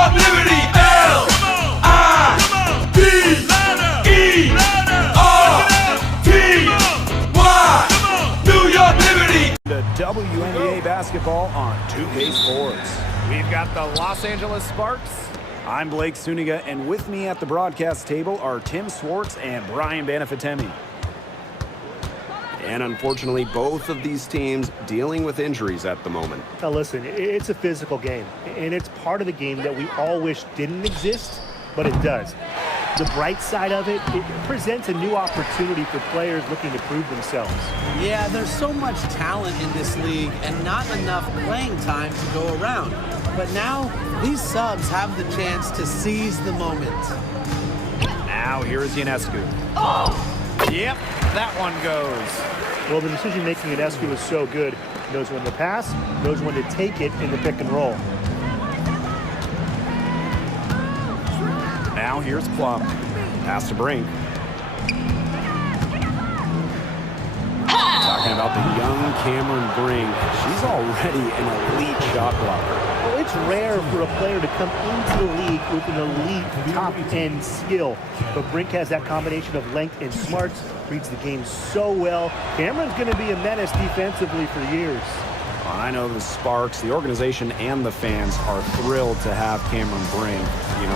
York Liberty. L-I-B-E-R-T-Y. New York Liberty. The WNBA basketball on 2K Sports. We've got the Los Angeles Sparks. I'm Blake Suniga, and with me at the broadcast table are Tim Swartz and Brian Banafitemi. And unfortunately, both of these teams dealing with injuries at the moment. Now listen, it's a physical game, and it's part of the game that we all wish didn't exist, but it does. The bright side of it presents a new opportunity for players looking to prove themselves. Yeah, there's so much talent in this league and not enough playing time to go around. But now, these subs have the chance to seize the moment. Now, here is Ionescu. Oh! Yep, that one goes. Well, the decision-making at Ionescu is so good. He knows when to pass, knows when to take it in the pick and roll. Now here's Plum. Pass to Brink. Talking about the young Cameron Brink. She's already an elite shot blocker. Well, it's rare for a player to come into the league with an elite top-end skill. But Brink has that combination of length and smarts, reads the game so well. Cameron's going to be a menace defensively for years. I know the Sparks, the organization, and the fans are thrilled to have Cameron Brink,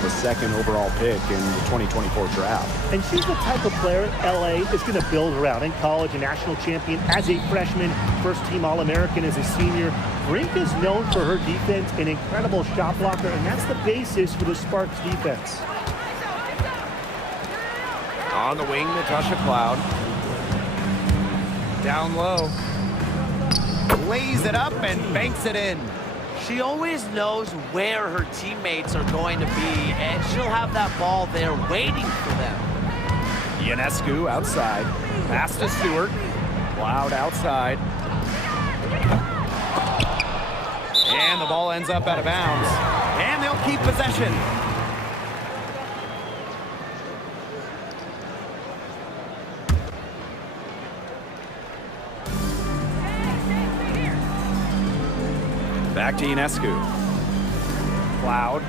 the second overall pick in the 2024 draft. And she's the type of player LA is going to build around. In college, a national champion as a freshman, first-team All-American as a senior. Brink is known for her defense, an incredible shot blocker, and that's the basis for the Sparks defense. On the wing, Natasha Cloud. Down low. Lays it up and banks it in. She always knows where her teammates are going to be, and she'll have that ball there waiting for them. Ionescu outside. Pass to Stewart. Cloud outside. And the ball ends up out of bounds. And they'll keep possession. Back to Ionescu. Cloud.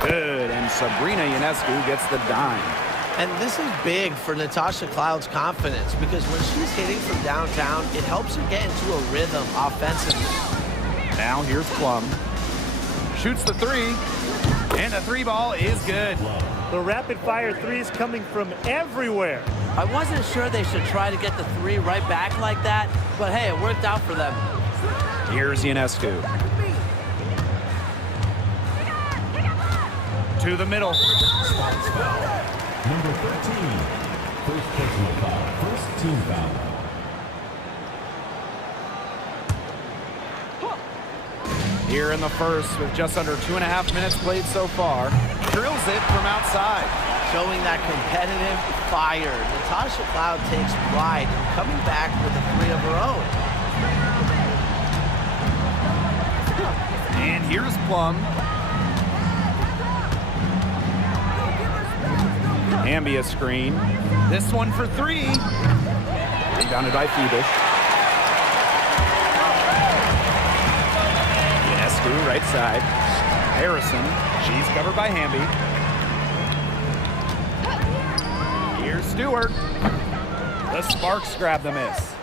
Good, and Sabrina Ionescu gets the dime. And this is big for Natasha Cloud's confidence because when she's hitting from downtown, it helps her get into a rhythm offensively. Now here's Plum. Shoots the three, and the three ball is good. The rapid-fire three is coming from everywhere. I wasn't sure they should try to get the three right back like that, but hey, it worked out for them. Here's Ionescu. To the middle. Number 13. First personal foul. First team foul. Here in the first with just under 2.5 minutes played so far. Drills it from outside. Showing that competitive fire. Natasha Cloud takes pride in coming back with a three of her own. And here's Plum. Ambia screen. This one for three. Rebounded by Phoebish. Ionescu, right side. Harrison. She's covered by Hamby. Here's Stewart. The Sparks grab the miss.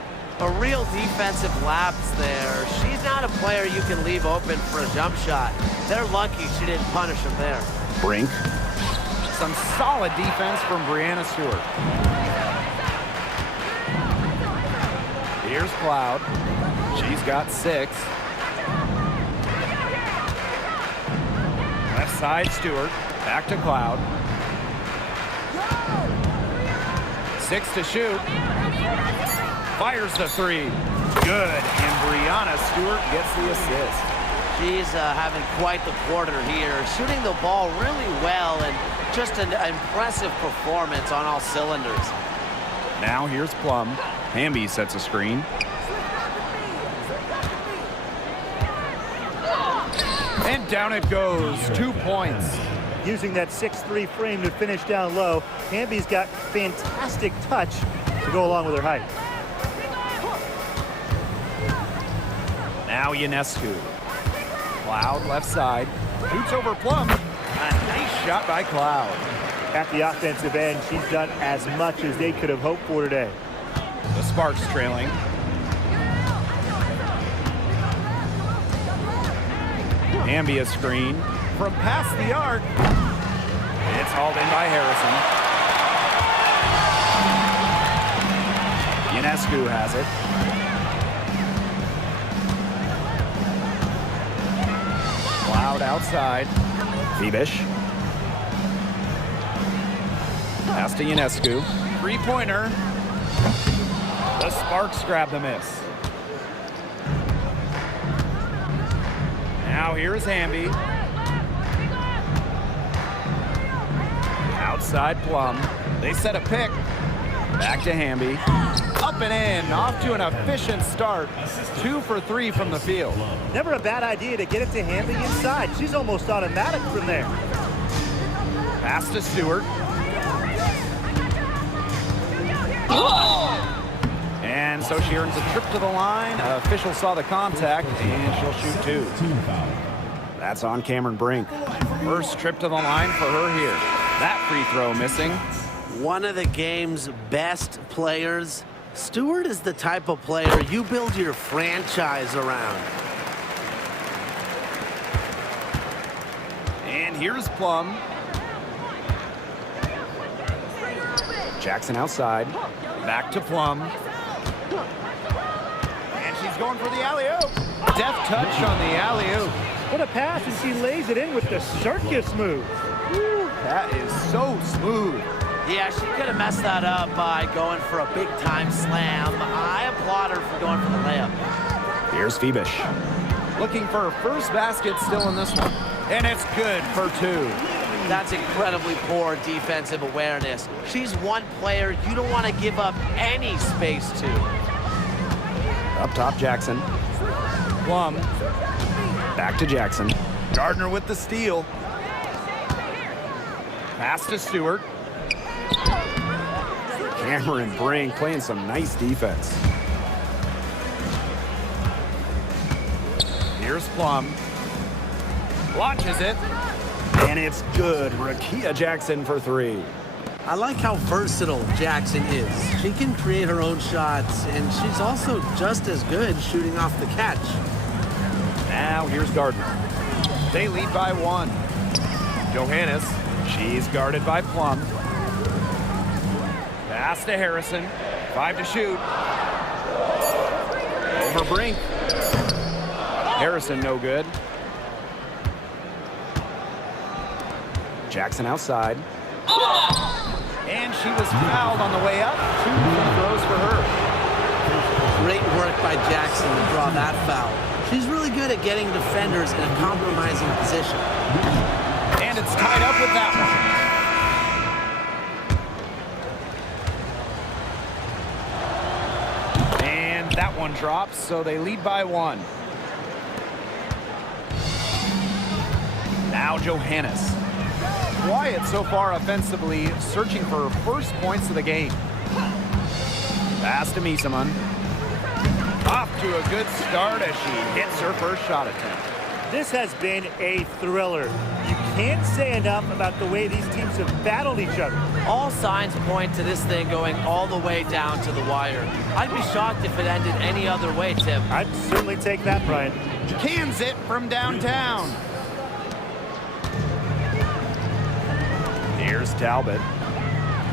A real defensive lapse there. She's not a player you can leave open for a jump shot. They're lucky she didn't punish him there. Brink. Some solid defense from Brianna Stewart. Here's Cloud. She's got 6. Left side, Stewart. Back to Cloud. 6 to shoot. Fires the three. Good. And Brianna Stewart gets the assist. She's having quite the quarter here. Shooting the ball really well and just an impressive performance on all cylinders. Now here's Plum. Hamby sets a screen. And down it goes. 2 points. Using that 6'3" frame to finish down low, Hamby's got fantastic touch to go along with her height. Now Ionescu. Cloud left side. Shoots over Plum. A nice shot by Cloud. At the offensive end, she's done as much as they could have hoped for today. The Sparks trailing. Ambi a screen from past the arc. It's hauled in by Harrison. Ionescu has it. Cloud outside. Phoebish. Pass to Ionescu. Three-pointer. The Sparks grab the miss. Now here's Hamby. Outside Plum. They set a pick. Back to Hamby. Up and in. Off to an efficient start. 2 for 3 from the field. Never a bad idea to get it to Hamby inside. She's almost automatic from there. Pass to Stewart. And so she earns a trip to the line. Official saw the contact, and she'll shoot 2. Team foul. That's on Cameron Brink. First trip to the line for her here. That free throw missing. One of the game's best players. Stewart is the type of player you build your franchise around. And here's Plum. Jackson outside. Back to Plum. And she's going for the alley-oop. Deft touch on the alley-oop. What a pass, and she lays it in with the circus move. Woo, that is so smooth. Yeah, she could have messed that up by going for a big-time slam. I applaud her for going for the layup. Here's Phoebish. Looking for her first basket still in this one. And it's good for 2. That's incredibly poor defensive awareness. She's one player you don't want to give up any space to. Up top, Jackson. Plum. Back to Jackson. Gardner with the steal. Pass to Stewart. Cameron Brink playing some nice defense. Here's Plum. Launches it. And it's good. Rakia Jackson for 3. I like how versatile Jackson is. She can create her own shots, and she's also just as good shooting off the catch. Now here's Gardner. They lead by 1. Johannes. She's guarded by Plum. Pass to Harrison. 5 to shoot. Over Brink. Harrison no good. Jackson outside. And she was fouled on the way up. 2 free throws for her. Great work by Jackson to draw that foul. She's really good at getting defenders in a compromising position. And it's tied up with that one. And that one drops, so they lead by 1. Now Johannes. Quiet so far offensively, searching for her first points of the game. Pass to Miesemann. Off to a good start as she hits her first shot attempt. This has been a thriller. You can't say enough about the way these teams have battled each other. All signs point to this thing going all the way down to the wire. I'd be shocked if it ended any other way, Tim. I'd certainly take that, Brian. Cans it from downtown. Here's Talbot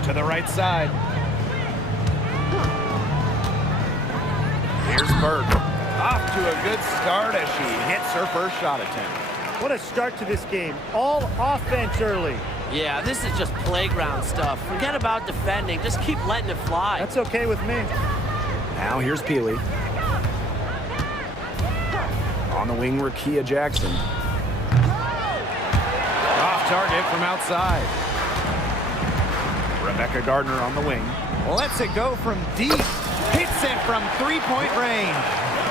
to the right side. Here's Burke. Off to a good start as she hits her first shot attempt. What a start to this game. All offense early. Yeah, this is just playground stuff. Forget about defending. Just keep letting it fly. That's okay with me. Now here's Peely. On the wing, Rakia Jackson. Off target from outside. Rebecca Gardner on the wing. Lets it go from deep. Hits it from three-point range.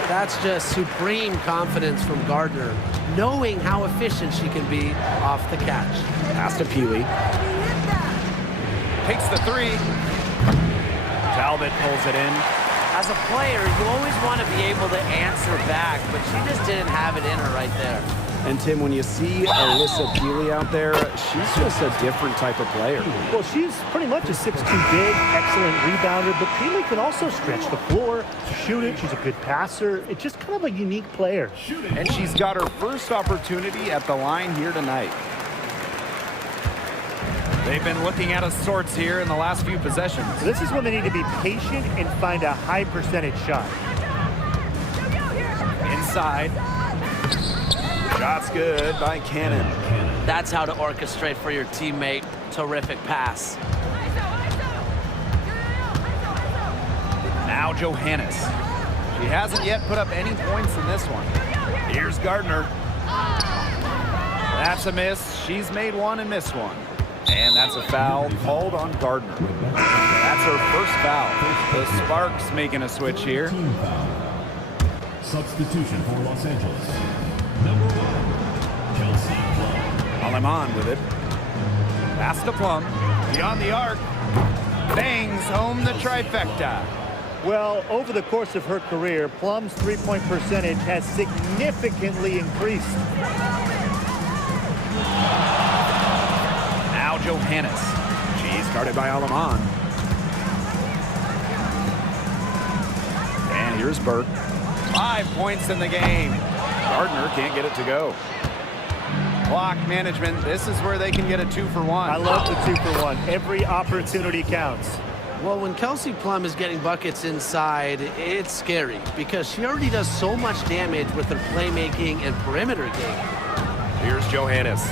That's just supreme confidence from Gardner, knowing how efficient she can be off the catch. Pass to Peely. Takes the 3. Talbot pulls it in. As a player, you always want to be able to answer back, but she just didn't have it in her right there. And Tim, when you see Alyssa Peely out there, she's just a different type of player. Well, she's pretty much a 6'2" big, excellent rebounder, but Peely can also stretch the floor, shoot it. She's a good passer. It's just kind of a unique player. And she's got her first opportunity at the line here tonight. They've been looking at of sorts here in the last few possessions. So this is when they need to be patient and find a high percentage shot. Inside. Shot's good by Cannon. That's how to orchestrate for your teammate. Terrific pass. Now Johannes. She hasn't yet put up any points in this one. Here's Gardner. That's a miss. She's made one and missed one. And that's a foul called on Gardner. That's her first foul. The Sparks making a switch here. Team foul. Substitution for Los Angeles. Number 1, Kelsey Plum. Aleman with it. Pass to Plum. Beyond the arc. Bangs home the trifecta. Well, over the course of her career, Plum's three-point percentage has significantly increased. Now Johannes. She's guarded by Aleman. And here's Burke. 5 points in the game. Gardner can't get it to go. Clock management. This is where they can get a 2-for-1. I love the 2-for-1. Every opportunity counts. Well, when Kelsey Plum is getting buckets inside, it's scary because she already does so much damage with her playmaking and perimeter game. Here's Johannes.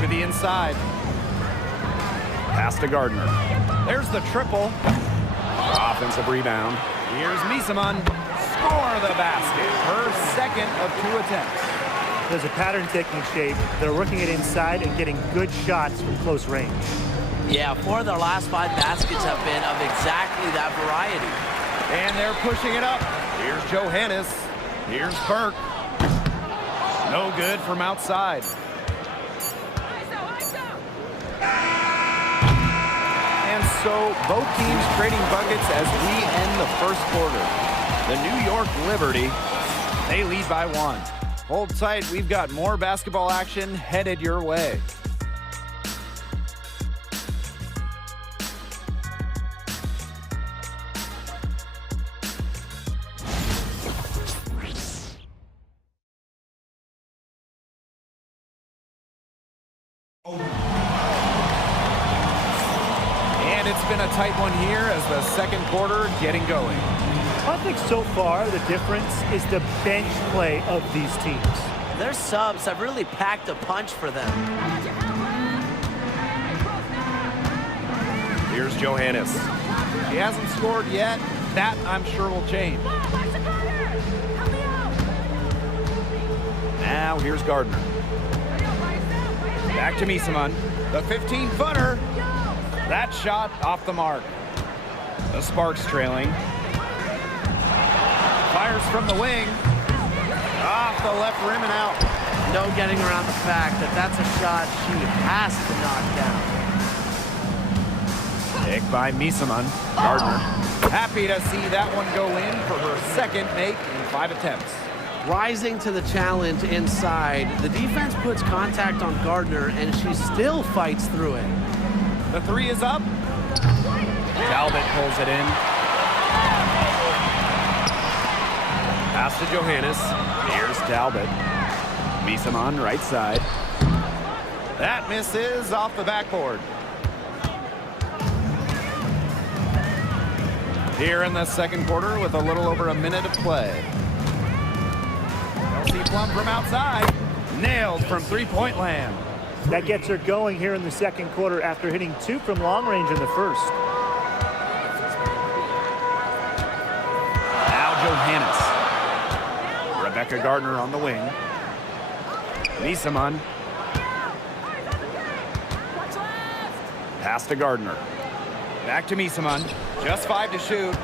To the inside. Pass to Gardner. There's the triple. Offensive rebound. Here's Misaman. Score the basket. Her second of 2 attempts. There's a pattern taking shape. They're working it inside and getting good shots from close range. Yeah, 4 of their last 5 baskets have been of exactly that variety. And they're pushing it up. Here's Johannes. Here's Burke. No good from outside. And so both teams trading buckets as we end the first quarter. The New York Liberty, they lead by 1. Hold tight, we've got more basketball action headed your way. And it's been a tight one here as the second quarter getting going. I think so far the difference is the bench play of these teams. Their subs have really packed a punch for them. Here's Johannes. She hasn't scored yet. That, I'm sure, will change. Now here's Gardner. Back to Misaman. The 15-footer. That shot off the mark. The Sparks trailing. Fires from the wing. Off the left rim and out. No getting around the fact that that's a shot she has to knock down. Pick by Misaman. Gardner. Happy to see that one go in for her second make in 5 attempts. Rising to the challenge inside, the defense puts contact on Gardner, and she still fights through it. The 3 is up. Talbot pulls it in. Pass to Johannes. Here's Talbot. Misaman right side. That misses off the backboard. Here in the second quarter with a little over a minute of play. Kelsey Plum from outside. Nailed from 3-point land. That gets her going here in the second quarter after hitting 2 from long range in the first. Now Johannes. Rebecca Gardner on the wing. Misaman. Pass to Gardner. Back to Misaman. Just 5 to shoot.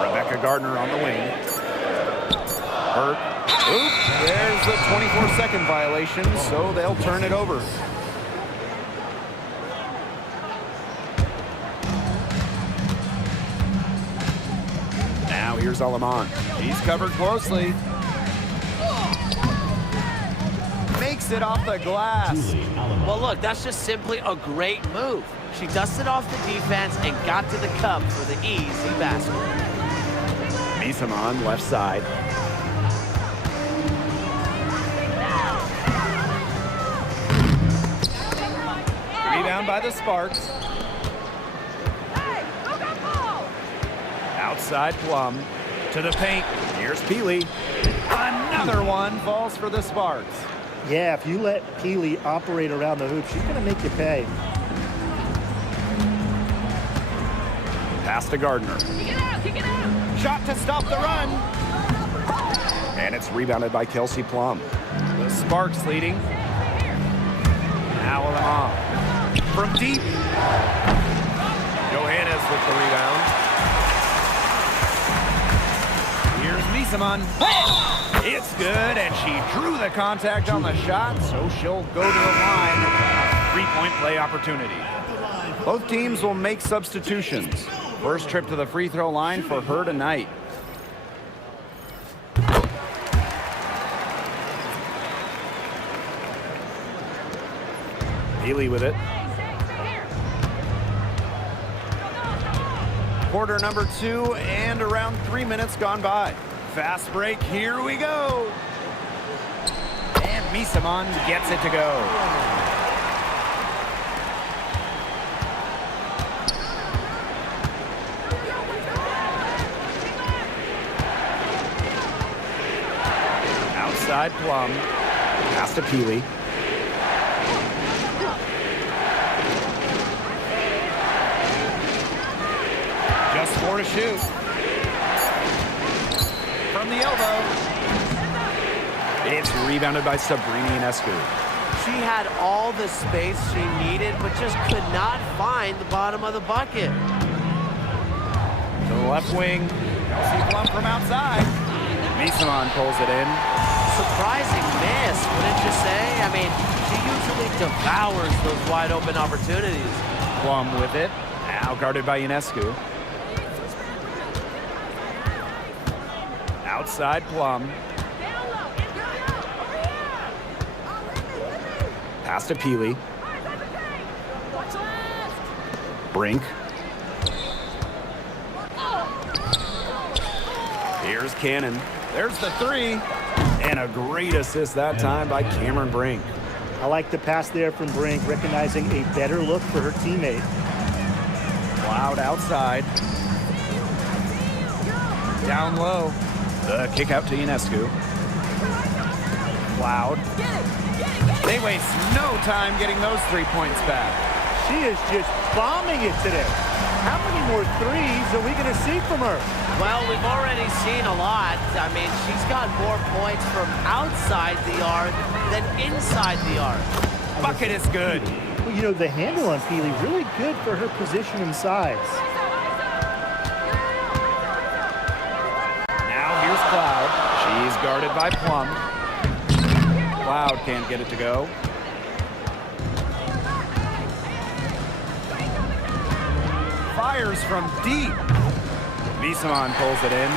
Rebecca Gardner on the wing. Hurt. Oop, there's the 24-second violation, so they'll turn it over. Now here's Aleman. He's covered closely. Takes it off the glass. Well, look, that's just simply a great move. She dusted off the defense and got to the cup for the easy basket. Misamon, left side. Rebound by the Sparks. Outside Plum. To the paint. Here's Peely. Another one falls for the Sparks. Yeah, if you let Peely operate around the hoop, she's going to make you pay. Pass to Gardner. Shot to stop the run. And it's rebounded by Kelsey Plum. The Sparks leading. Now off. From deep. Johannes with the rebound. Here's Misamon. It's good, and she drew the contact on the shot, so she'll go to the line. A three-point play opportunity. Both teams will make substitutions. First trip to the free throw line for her tonight. Healy with it. Quarter number 2 and around 3 minutes gone by. Fast break, here we go. And Misamon gets it to go. Outside Plum. Pass to Peely. Just 4 to shoot. From the elbow. It's rebounded by Sabrina Ionescu. She had all the space she needed, but just could not find the bottom of the bucket. To the left wing. Kelsey Plum from outside. Misamon pulls it in. Surprising miss, wouldn't you say? I mean, she usually devours those wide open opportunities. Plum with it. Now guarded by Ionescu. Outside Plum. Pass to Peely. Brink. Here's Cannon. There's the 3. And a great assist that time by Cameron Brink. I like the pass there from Brink, recognizing a better look for her teammate. Cloud outside. Down low. The kick out to Ionescu. Cloud. They waste no time getting those 3 points back. She is just bombing it today. How many more threes are we going to see from her? Well, we've already seen a lot. I mean, she's got more points from outside the arc than inside the arc. Bucket is good. Well, you know, the handle on Peely really good for her position and size. Now here's Cloud. She's guarded by Plum. Cloud can't get it to go. Fires from deep. Misamon pulls it in.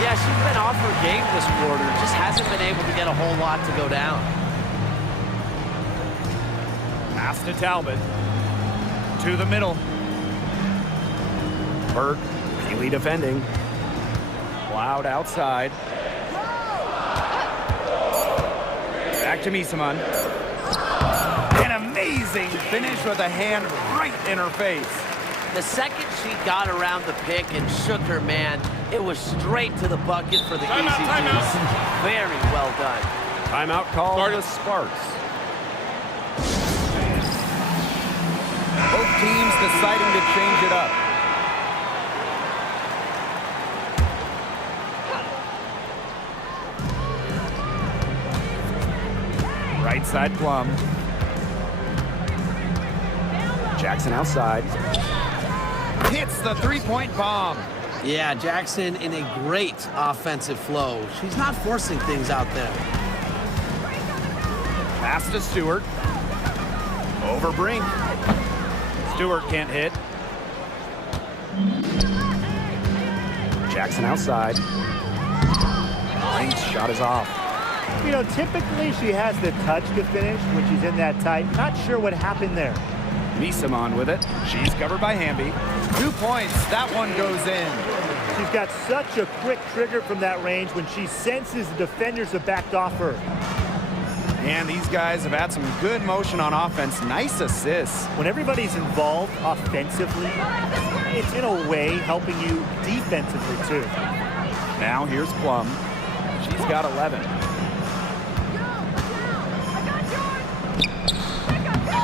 Yeah, she's been off her game this quarter. Just hasn't been able to get a whole lot to go down. Pass to Talbot. To the middle. Burke. Peely defending. Cloud outside. Back to Misamon. An amazing finish with a hand right in her face. The second she got around the pick and shook her man, it was straight to the bucket for the easy deuce. Very well done. Timeout call to the Sparks. Both teams deciding to change it up. Right side Plum. Jackson outside. Hits the three-point bomb. Yeah, Jackson in a great offensive flow. She's not forcing things out there. Pass to Stewart. Over Brink. Stewart can't hit. Jackson outside. Brink's shot is off. You know, typically she has the touch to finish when she's in that tight. Not sure what happened there. Misamon with it. She's covered by Hamby. 2 points. That one goes in. She's got such a quick trigger from that range when she senses the defenders have backed off her. And these guys have had some good motion on offense. Nice assists. When everybody's involved offensively, it's in a way helping you defensively too. Now here's Plum. She's got 11.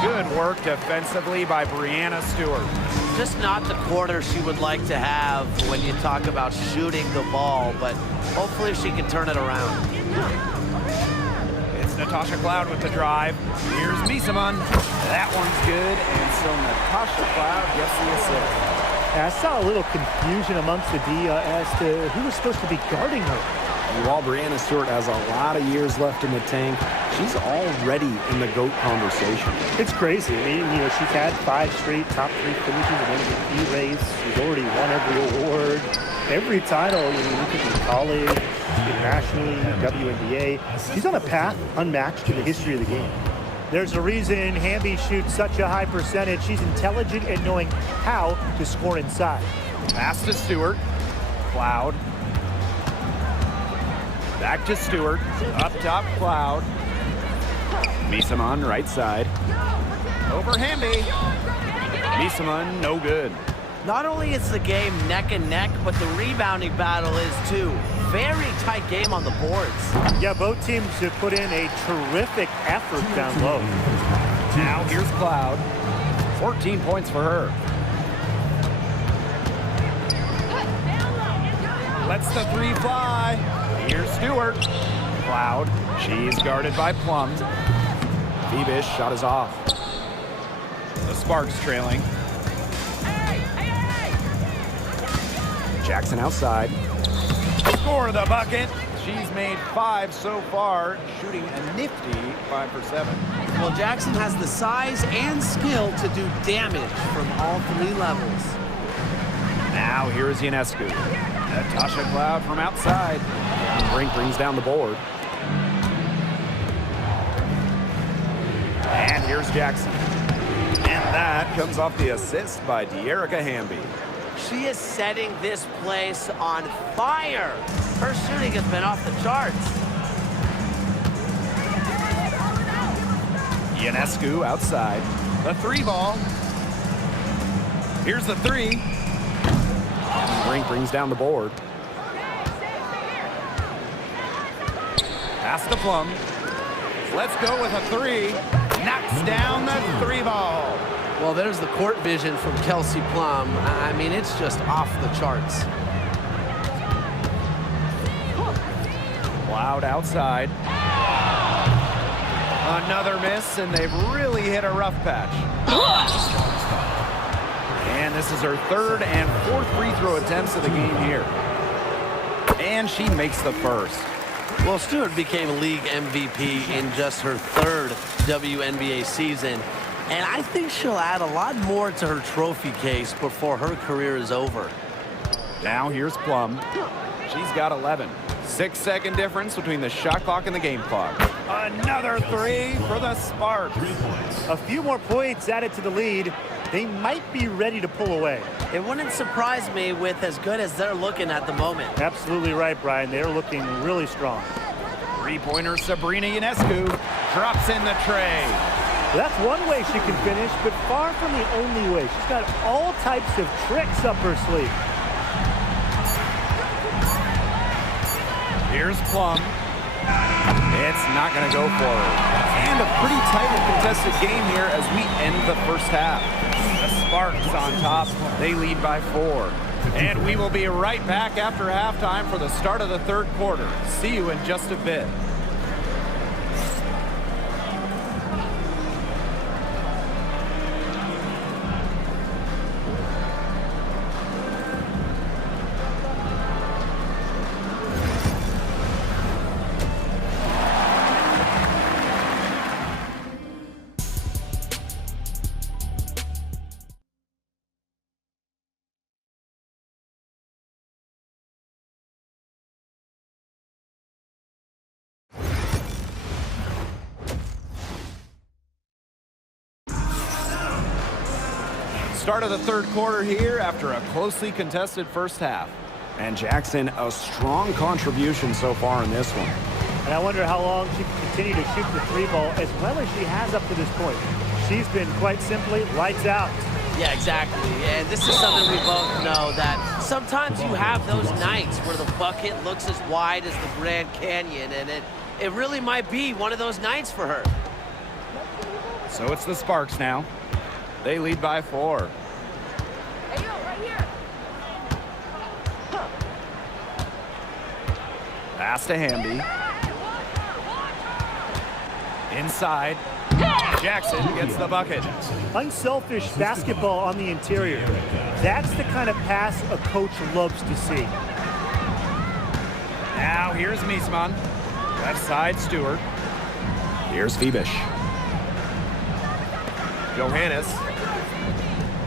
Good work defensively by Brianna Stewart. Just not the quarter she would like to have when you talk about shooting the ball, but hopefully she can turn it around. It's Natasha Cloud with the drive. Here's Misamon. That one's good, and so Natasha Cloud gets the assist. I saw a little confusion amongst the D as to who was supposed to be guarding her. And while Brianna Stewart has a lot of years left in the tank, she's already in the GOAT conversation. It's crazy. I mean, you know, she's had 5 straight top 3 finishes in MVP race. She's already won every award, every title. You know, look at college, internationally, WNBA. She's on a path unmatched in the history of the game. There's a reason Hamby shoots such a high percentage. She's intelligent at knowing how to score inside. Pass to Stewart. Cloud. Back to Stewart. Up top, Cloud. Misamon, right side. Over Hamby. Misamon, no good. Not only is the game neck and neck, but the rebounding battle is too. Very tight game on the boards. Yeah, both teams have put in a terrific effort down low. Now here's Cloud. 14 points for her. Lets the 3 fly. Here's Stewart. Cloud. She's guarded by Plum. Bebish shot is off. The Sparks trailing. Jackson outside. Score the bucket. She's made 5 so far, shooting a nifty 5 for 7. Well, Jackson has the size and skill to do damage from all 3 levels. Now here's Ionescu. Natasha Cloud from outside. Brink brings down the board. And here's Jackson. And that comes off the assist by De'Erica Hamby. She is setting this place on fire. Her shooting has been off the charts. Ionescu outside. The 3 ball. Here's the 3. Brink brings down the board. Pass to Plum. Let's go with a 3. Knocks down the 3 ball. Well, there's the court vision from Kelsey Plum. I mean, it's just off the charts. Cloud outside. Another miss, and they've really hit a rough patch. And this is her 3rd and 4th free throw attempts of the game here. And she makes the first. Well, Stewart became league MVP in just her 3rd WNBA season. And I think she'll add a lot more to her trophy case before her career is over. Now here's Plum. She's got 11. 6-second difference between the shot clock and the game clock. Another 3 for the Sparks. A few more points added to the lead. They might be ready to pull away. It wouldn't surprise me with as good as they're looking at the moment. Absolutely right, Brian. They're looking really strong. 3-pointer Sabrina Ionescu drops in the tray. That's one way she can finish, but far from the only way. She's got all types of tricks up her sleeve. Here's Plum. It's not going to go for her. And a pretty tightly contested game here as we end the first half. The Sparks on top. They lead by 4. And we will be right back after halftime for the start of the 3rd quarter. See you in just a bit. Start of the third quarter here after a closely contested first half. And Jackson, a strong contribution so far in this one. And I wonder how long she can continue to shoot the three ball as well as she has up to this point. She's been quite simply lights out. Yeah, exactly. And this is something we both know, that sometimes you have those nights where the bucket looks as wide as the Grand Canyon, and it really might be one of those nights for her. So it's the Sparks now. They lead by 4. Hey, yo, right here. Pass to Hamby. Inside. Jackson gets the bucket. Unselfish basketball on the interior. That's the kind of pass a coach loves to see. Now here's Miesman. Left side, Stewart. Here's Phoebish. Johannes.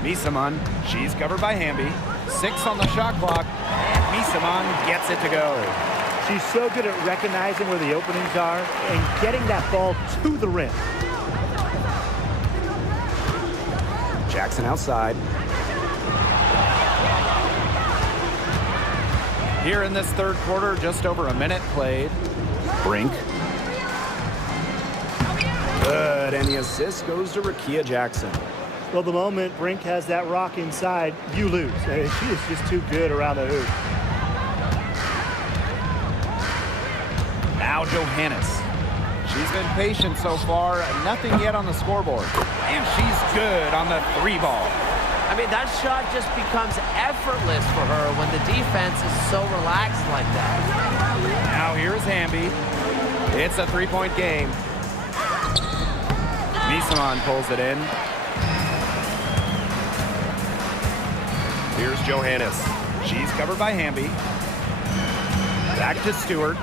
Miesman. She's covered by Hamby. 6 on the shot clock. And Miesman gets it to go. She's so good at recognizing where the openings are and getting that ball to the rim. Jackson outside. Here in this third quarter, just over a minute played. Brink. Good, and the assist goes to Rakia Jackson. Well, the moment Brink has that rock inside, you lose. She is just too good around the hoop. Now Johannes. She's been patient so far, nothing yet on the scoreboard. And she's good on the 3 ball. I mean, that shot just becomes effortless for her when the defense is so relaxed like that. Now here's Hamby. It's a 3-point game. Miesman pulls it in. Here's Johannes. She's covered by Hamby. Back to Stewart.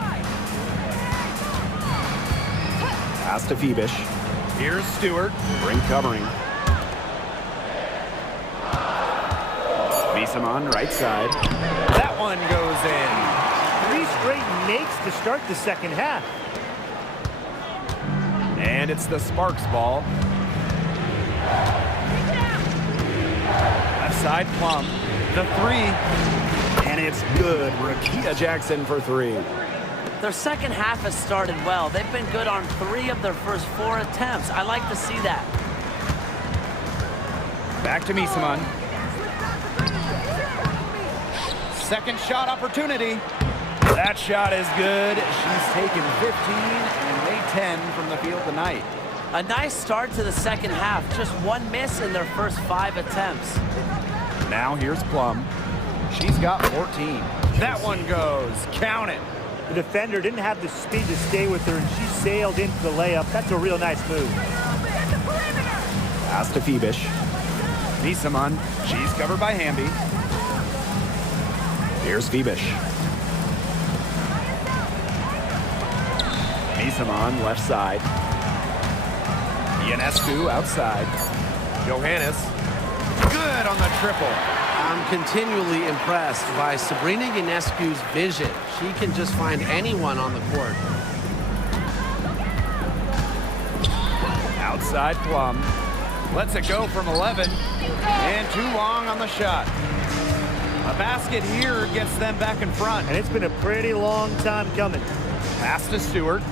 Pass to Phoebish. Here's Stewart. Brink covering. Miesman right side. That one goes in. 3 straight makes to start the second half. And it's the Sparks ball. Left side, Plum. The 3. And it's good. Rakia Jackson for 3. Their second half has started well. They've been good on 3 of their first 4 attempts. I like to see that. Back to Miesman. Second shot opportunity. That shot is good. She's taken 15 and made 10 from the field tonight. A nice start to the second half. Just 1 miss in their first 5 attempts. Now here's Plum. She's got 14. That one goes. Count it. The defender didn't have the speed to stay with her, and she sailed into the layup. That's a real nice move. Pass to Phoebish. Miesman. She's covered by Hamby. Here's Phoebish. Miesman left side. Ionescu outside. Johannes. Good on the triple. I'm continually impressed by Sabrina Ionescu's vision. She can just find anyone on the court. Outside Plum. Lets it go from 11. And too long on the shot. A basket here gets them back in front. And it's been a pretty long time coming. Pass to Stewart.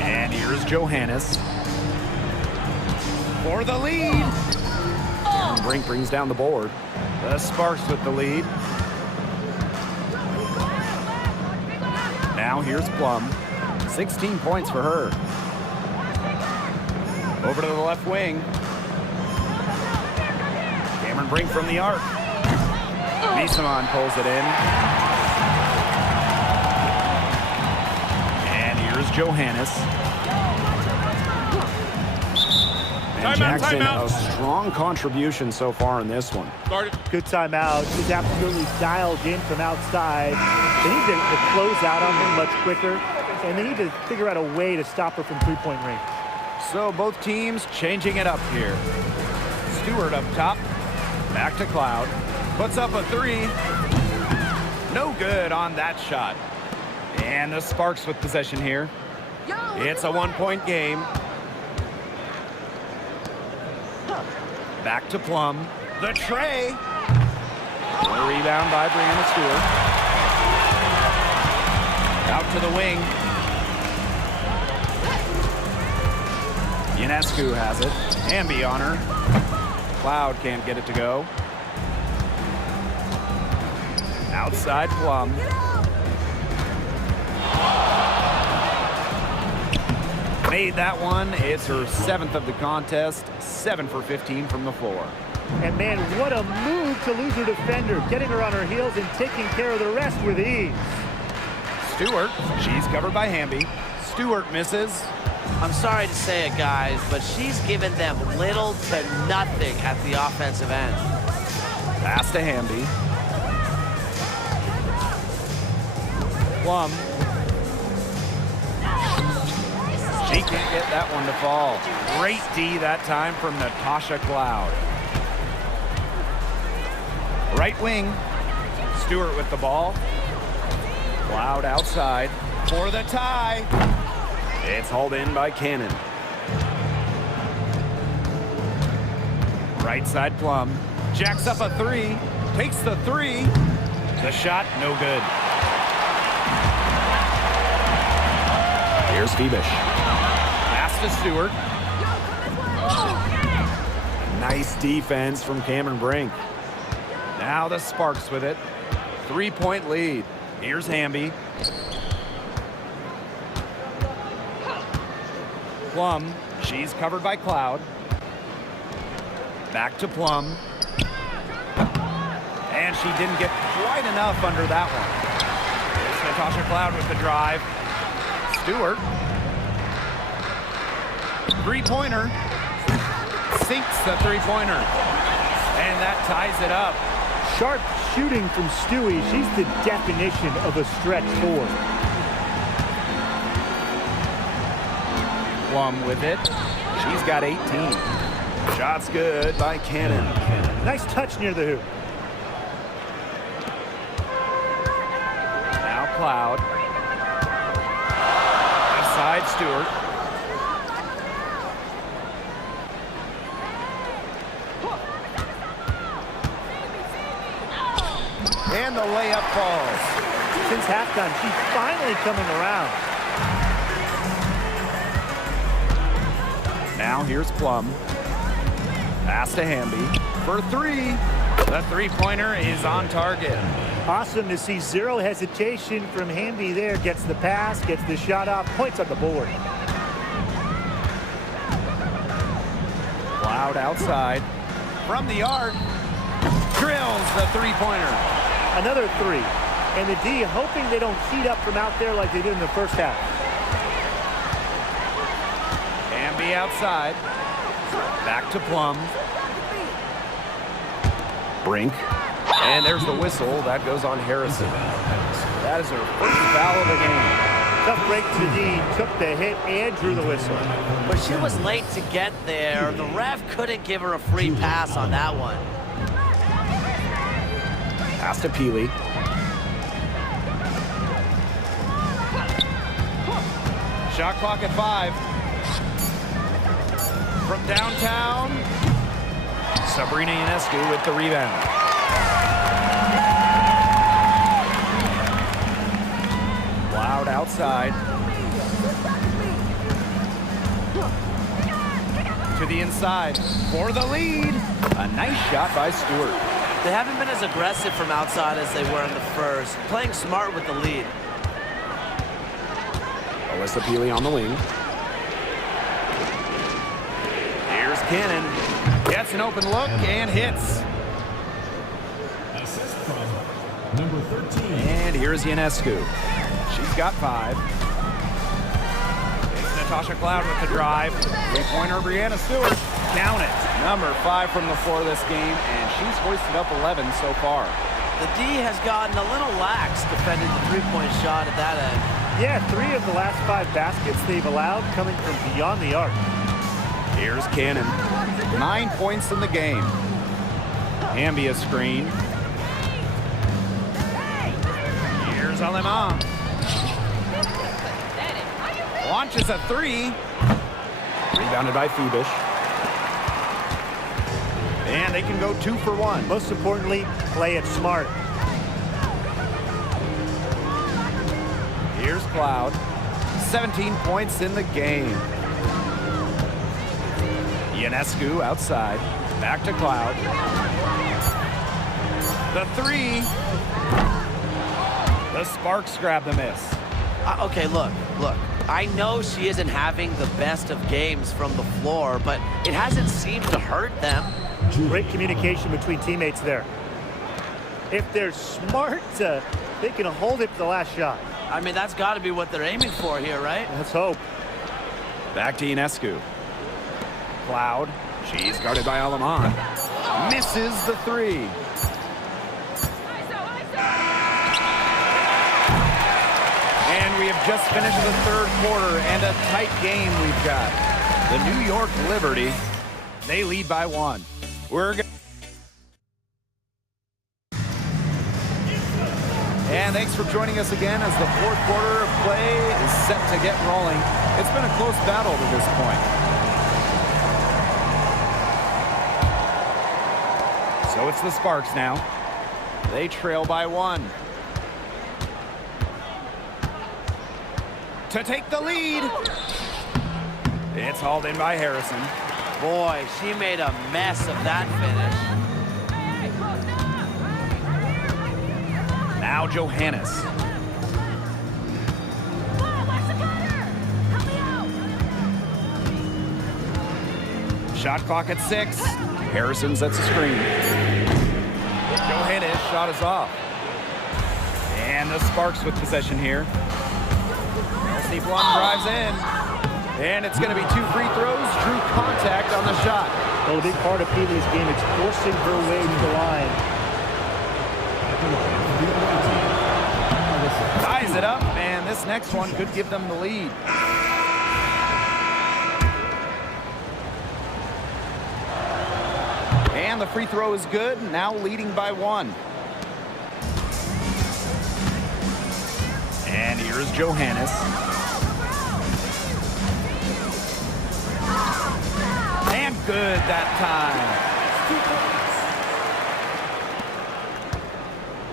And here's Johannes. For the lead. Brink brings down the board. The Sparks with the lead. Now here's Plum. 16 points for her. Over to the left wing. Cameron Brink from the arc. Miesman pulls it in. And here's Johannes. And Jackson, a strong contribution so far in this one. Good timeout. She's absolutely dialed in from outside. They need to close out on her much quicker, and they need to figure out a way to stop her from 3-point range. So both teams changing it up here. Stewart up top. Back to Cloud. Puts up a 3. No good on that shot. And the Sparks with possession here. It's a 1-point game. Back to Plum. The tray. A rebound by Brianna Stewart. Out to the wing. Ionescu has it. Hamby on her. Cloud can't get it to go. Outside Plum. Made that one. It's her 7th of the contest. 7 for 15 from the floor. And man, what a move to lose her defender, getting her on her heels and taking care of the rest with ease. Stewart, she's covered by Hamby. Stewart misses. I'm sorry to say it, guys, but she's given them little to nothing at the offensive end. Pass to Hamby. Plum. She can't get that one to fall. Great D that time from Natasha Cloud. Right wing. Stewart with the ball. Cloud outside for the tie. It's hauled in by Cannon. Right side Plum. Jacks up a 3. Takes the 3. The shot, no good. Here's Phoebish. Pass to Stewart. Nice defense from Cameron Brink. Now the Sparks with it. 3-point lead. Here's Hamby. Plum. She's covered by Cloud. Back to Plum. And she didn't get quite enough under that one. It's Natasha Cloud with the drive. Stewart. 3-pointer. Sinks the 3-pointer. And that ties it up. Sharp shooting from Stewie. She's the definition of a stretch 4. Plum with it. She's got 18. Shot's good by Cannon. Nice touch near the hoop. Now Cloud. Left side Stewart. And the layup falls. Since halftime, she's finally coming around. Now here's Plum. Pass to Hamby for 3. The 3-pointer is on target. Awesome to see zero hesitation from Hamby there. Gets the pass, gets the shot off, points on the board. Cloud outside. From the arc. Drills the 3-pointer. Another 3. And the D hoping they don't heat up from out there like they did in the first half. Hamby outside. Back to Plum. Brink. And there's the whistle. That goes on Harrison. That is her first foul of the game. Tough break to the D. Took the hit and drew the whistle. But she was late to get there. The ref couldn't give her a free pass on that one. Pass to Peely. Shot clock at 5. From downtown, Sabrina Ionescu with the rebound. Cloud outside. To the inside for the lead. A nice shot by Stewart. They haven't been as aggressive from outside as they were in the first. Playing smart with the lead. Alyssa Peely on the wing. Here's Cannon. Gets an open look and hits. Assist from number 13. And here's Ionescu. She's got 5. It's Natasha Cloud with the drive. 3-pointer Brianna Stewart. Count it. Number 5 from the floor this game, and she's hoisted up 11 so far. The D has gotten a little lax defending the 3-point shot at that end. Yeah, 3 of the last 5 baskets they've allowed coming from beyond the arc. Here's Cannon. 9 points in the game. Hamby a screen. Here's Alema. Launches a 3. Rebounded by Phoebish. And they can go 2 for 1. Most importantly, play it smart. Here's Cloud. 17 points in the game. Ionescu outside. Back to Cloud. The 3. The Sparks grab the miss. Okay, look. I know she isn't having the best of games from the floor, but it hasn't seemed to hurt them. Great communication between teammates there. If they're smart, they can hold it for the last shot. I mean, that's got to be what they're aiming for here, right? Let's hope. Back to Ionescu. Cloud. She's guarded by Alaman. Misses the 3. And we have just finished the third quarter, and a tight game we've got. The New York Liberty, they lead by 1. And thanks for joining us again as the fourth quarter of play is set to get rolling. It's been a close battle to this point. So it's the Sparks now. They trail by 1. To take the lead. It's hauled in by Harrison. Boy, she made a mess of that finish. Now Johannes. Shot clock at 6. Harrison sets a screen. Johannes shot is off. And the Sparks with possession here. Kelsey Blum drives in. And it's going to be 2 free throws. Drew contact on the shot. Well, a big part of Peely's game is forcing her way to the line. Ties it up, and this next one could give them the lead. And the free throw is good, now leading by 1. And here's Johannes. And good that time.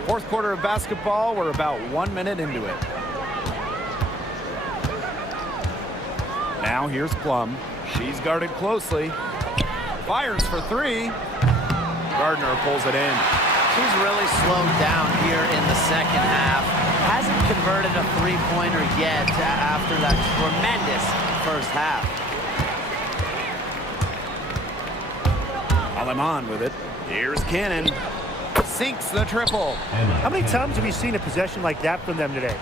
Fourth quarter of basketball, we're about 1 minute into it. Now here's Plum. She's guarded closely. Fires for 3. Gardner pulls it in. She's really slowed down here in the second half. Hasn't converted a three-pointer yet after that tremendous first half. Alaman with it. Here's Cannon. Sinks the triple. How many times have we seen a possession like that from them today?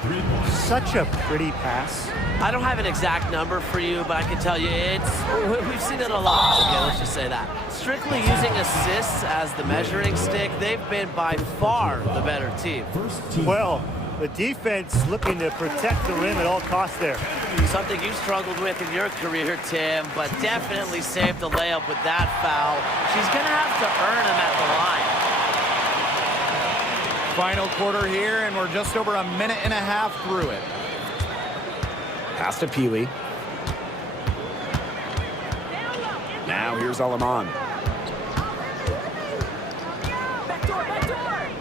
Such a pretty pass. I don't have an exact number for you, but I can tell you we've seen it a lot. Okay, let's just say that. Strictly using assists as the measuring stick, they've been by far the better team. Well, the defense looking to protect the rim at all costs there. Something you struggled with in your career, Tim, but definitely saved the layup with that foul. She's going to have to earn him at the line. Final quarter here, and we're just over a minute and a half through it. Pass to Peely. Now here's Alaman.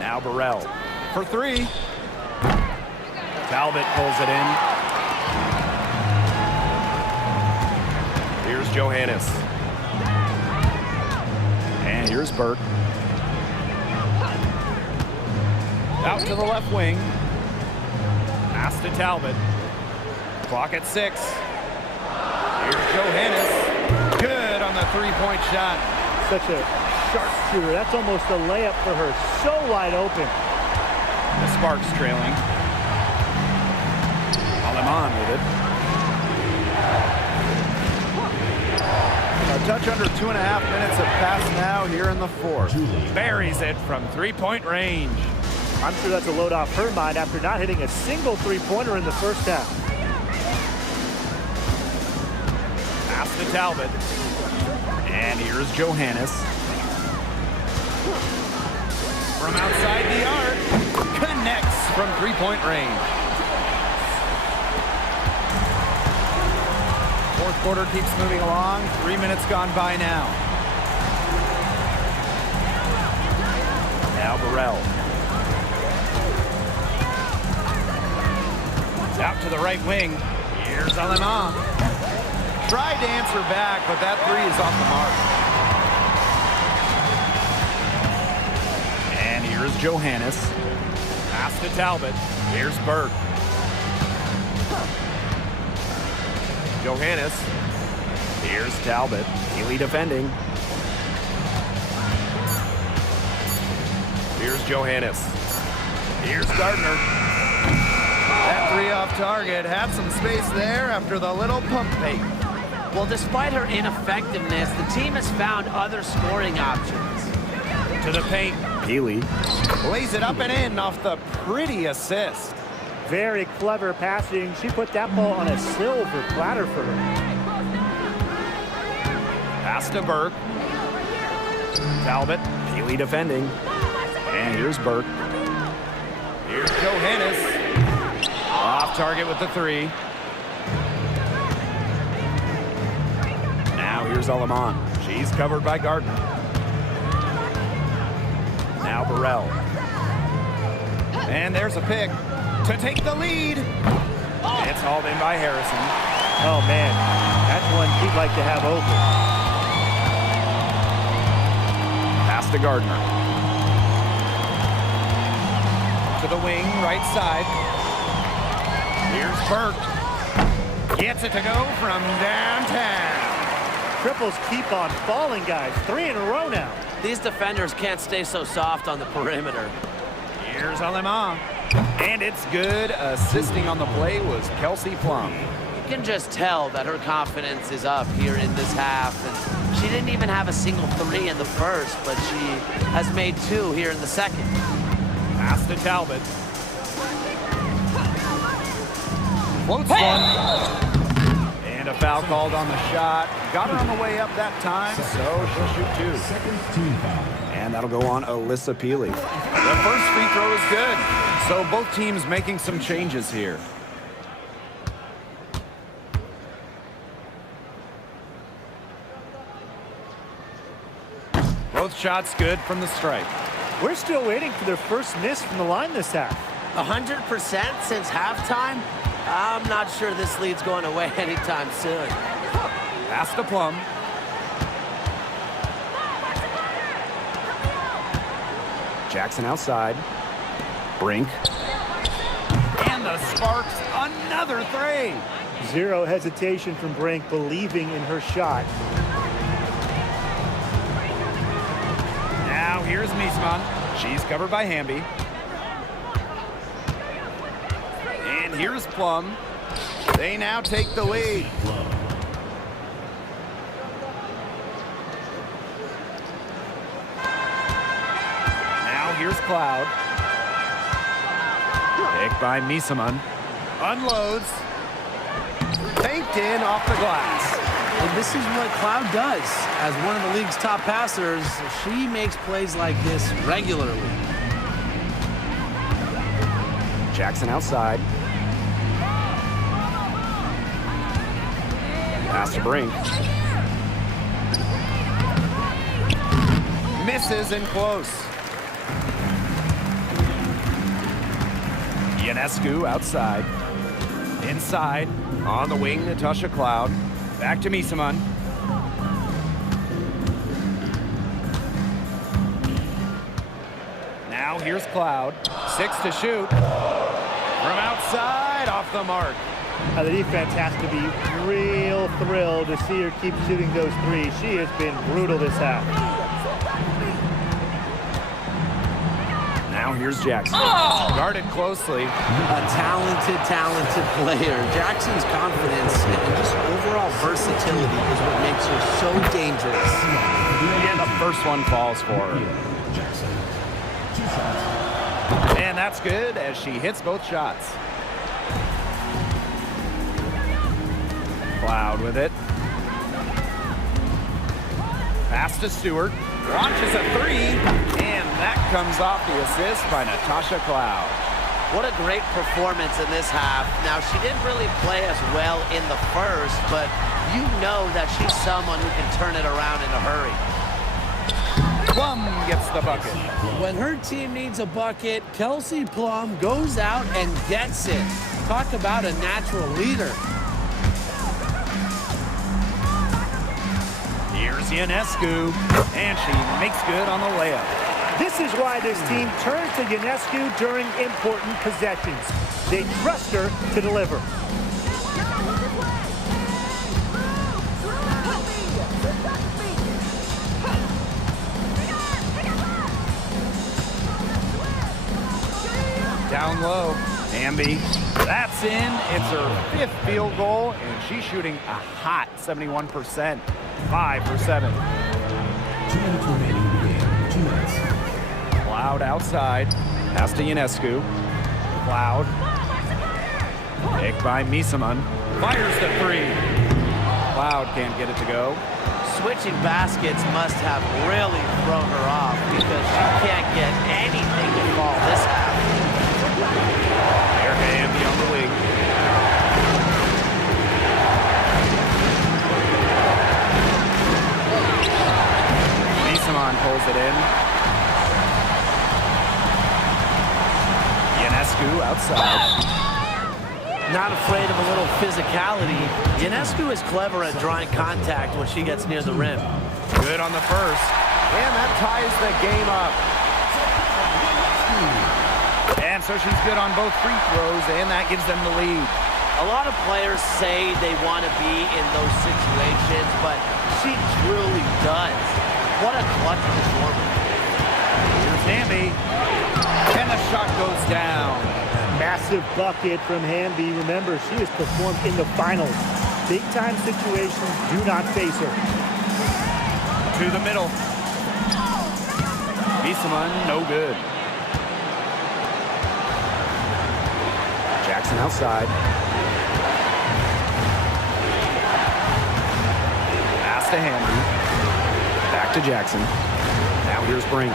Now Burrell for 3. Talbot pulls it in. Here's Johannes. And here's Burke. Out to the left wing. Pass to Talbot. Clock at 6. Here's Johannes. Good on the three-point shot. Such a sharpshooter. That's almost a layup for her. So wide open. The Sparks trailing. Alaman with it. A touch under 2.5 minutes have passed now here in the fourth. Buries it from three-point range. I'm sure that's a load off her mind after not hitting a single three-pointer in the first half. Pass to Talbot. And here's Johannes. From outside the arc. Connects from three-point range. Fourth quarter keeps moving along. 3 minutes gone by now. Now Burrell. It's out to the right wing. Here's Alema. Tried to answer back, but that three is off the mark. And here's Johannes. Pass to Talbot. Here's Burke. Johannes. Here's Talbot. Healy defending. Here's Johannes. Here's Gardner. That three off target had some space there after the little pump fake. Well, despite her ineffectiveness, the team has found other scoring options. To the paint. Healy lays it up and in off the pretty assist. Very clever passing. She put that ball on a silver platter for her. Pass to Burke. Talbot. Healy defending. And here's Burke. Here's Johannes. Off target with the three. Now here's Aleman. She's covered by Gardner. Now Burrell. And there's a pick to take the lead. It's hauled in by Harrison. Oh, man. That's one he'd like to have over. Pass to Gardner. To the wing, right side. Here's Burke. Gets it to go from downtown. Triples keep on falling, guys. 3 in a row now. These defenders can't stay so soft on the perimeter. Here's Alema. And it's good. Assisting on the play was Kelsey Plum. You can just tell that her confidence is up here in this half. And she didn't even have a single three in the first, but she has made 2 here in the second. Pass to Talbot. Floats one. And a foul called on the shot. Got her on the way up that time, so she'll shoot 2. Second team foul. And that'll go on Alyssa Peely. The first free throw is good. So both teams making some changes here. Both shots good from the stripe. We're still waiting for their first miss from the line this half. 100% since halftime? I'm not sure this lead's going away anytime soon. Pass to Plum. Jackson outside. Brink. And the Sparks, another three. Zero hesitation from Brink, believing in her shot. Now here's Miesman. She's covered by Hamby. And here's Plum. They now take the lead. Now here's Cloud. Picked by Miesman. Unloads. Banked in off the glass. And this is what Cloud does. As one of the league's top passers, she makes plays like this regularly. Jackson outside. Pass to Brink. Misses in close. Ionescu outside. Inside. On the wing, Natasha Cloud. Back to Miesman. Now here's Cloud. 6 to shoot. From outside, off the mark. Now the defense has to be real thrilled to see her keep shooting those threes. She has been brutal this half. Now here's Jackson. Guarded closely. A talented player. Jackson's confidence and just overall versatility is what makes her so dangerous. And the first one falls for her. Jackson. 2 shots. And that's good as she hits both shots. Cloud with it. Pass to Stewart. Launches a three. And that comes off the assist by Natasha Cloud. What a great performance in this half. Now, she didn't really play as well in the first, but you know that she's someone who can turn it around in a hurry. Plum gets the bucket. When her team needs a bucket, Kelsey Plum goes out and gets it. Talk about a natural leader. Here's Ionescu, and she makes good on the layup. This is why this team turns to Ionescu during important possessions. They trust her to deliver. Down low, Hamby. That's in. It's her 5th field goal, and she's shooting a hot 71%. 5 for 7. 2 minutes remaining in the game. 2 minutes. Cloud outside. Pass to Ionescu. Cloud. Picked by Misaman. Fires the 3. Cloud can't get it to go. Switching baskets must have really thrown her off because she can't get anything to fall this half. Erica Hamby on the wing. Misaman pulls it in. Ionescu outside. Not afraid of a little physicality. Ionescu is clever at drawing contact when she gets near the rim. Good on the first. And that ties the game up. And so she's good on both free throws, and that gives them the lead. A lot of players say they want to be in those situations, but she truly does. What a clutch performer. Here's Hamby. And the shot goes down. Massive bucket from Hamby. Remember, she has performed in the finals. Big-time situations do not face her. To the middle. Misaman, no good. Jackson outside. Pass to Hamby. Back to Jackson. Now here's Brink.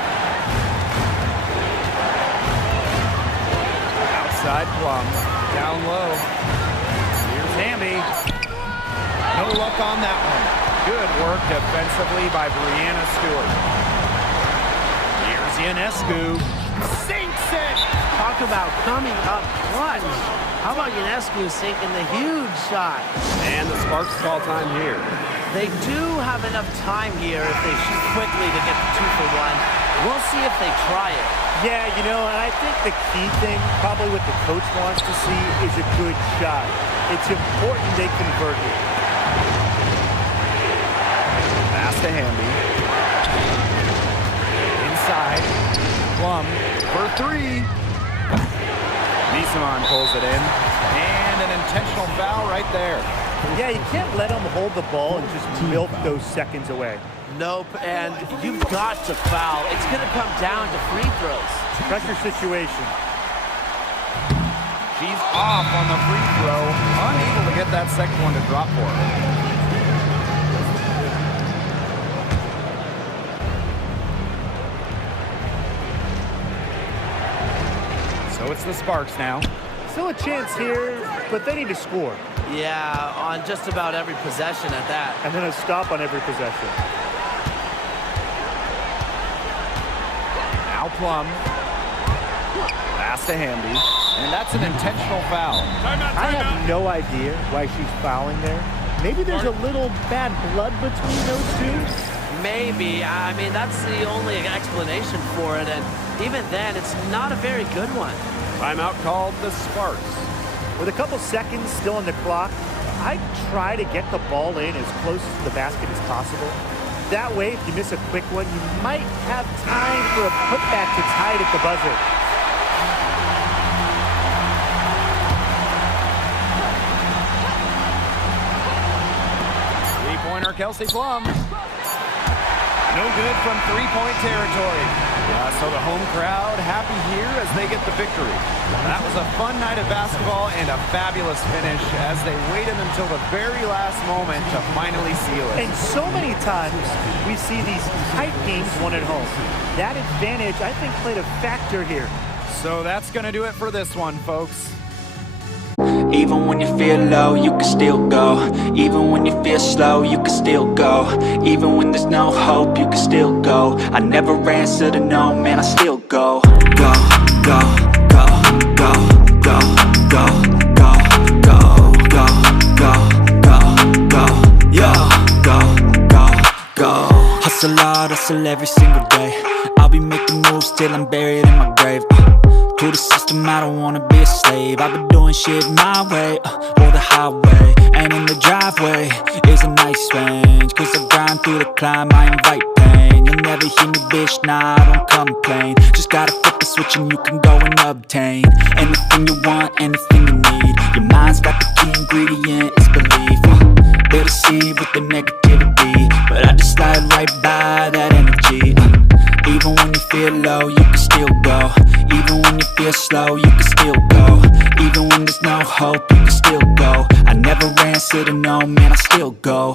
Outside Plum. Down low. Here's Hamby. No luck on that one. Good work defensively by Brianna Stewart. Here's Ionescu. Sinks it! Talk about coming up clutch. How about Ionescu sinking the huge shot? And the Sparks call time here. They do have enough time here if they shoot quickly to get the 2 for 1. We'll see if they try it. Yeah, you know, and I think the key thing, probably what the coach wants to see, is a good shot. It's important they convert it. Pass to Hamby. Inside. Plum for 3. Misaman pulls it in. And an intentional foul right there. Yeah, you can't let them hold the ball and just milk those seconds away. Nope, and you've got to foul. It's going to come down to free throws. Pressure situation. She's off on the free throw. Unable to get that second one to drop for her. So it's the Sparks now. Still a chance here, but they need to score. Yeah, on just about every possession at that. And then a stop on every possession. Now Plum. Pass to Hamby. And that's an intentional foul. I have no idea why she's fouling there. Maybe there's a little bad blood between those two. Maybe. I mean, that's the only explanation for it. And even then, it's not a very good one. Timeout called the Sparks. With a couple seconds still on the clock, I'd try to get the ball in as close to the basket as possible. That way, if you miss a quick one, you might have time for a putback to tie it at the buzzer. Three-pointer, Kelsey Plum. No good from three-point territory. So the home crowd happy here as they get the victory. That was a fun night of basketball and a fabulous finish as they waited until the very last moment to finally seal it. And so many times we see these tight games won at home. That advantage, I think, played a factor here. So that's going to do it for this one, folks. Even when you feel low, you can still go. Even when you feel slow, you can still go. Even when there's no hope, you can still go. I never answer to no, man, I still go. Go, go, go, go, go, go, go, go, go, go, go, go, yo, go, go, go. Hustle hard, hustle every single day. I'll be making moves till I'm buried in my grave. To the system, I don't wanna be a slave. I've been doing shit my way, or the highway. And in the driveway is a nice range. Cause I grind through the climb, I invite pain. You'll never hear me, bitch, nah, I don't complain. Just gotta flip the switch and you can go and obtain anything you want, anything you need. Your mind's got the key ingredient, it's belief. They deceive with the negativity, but I just slide right by that energy. Even when you feel low, you can still go. Even when you feel slow, you can still go. Even when there's no hope, you can still go. I never answer to no, man, I still go.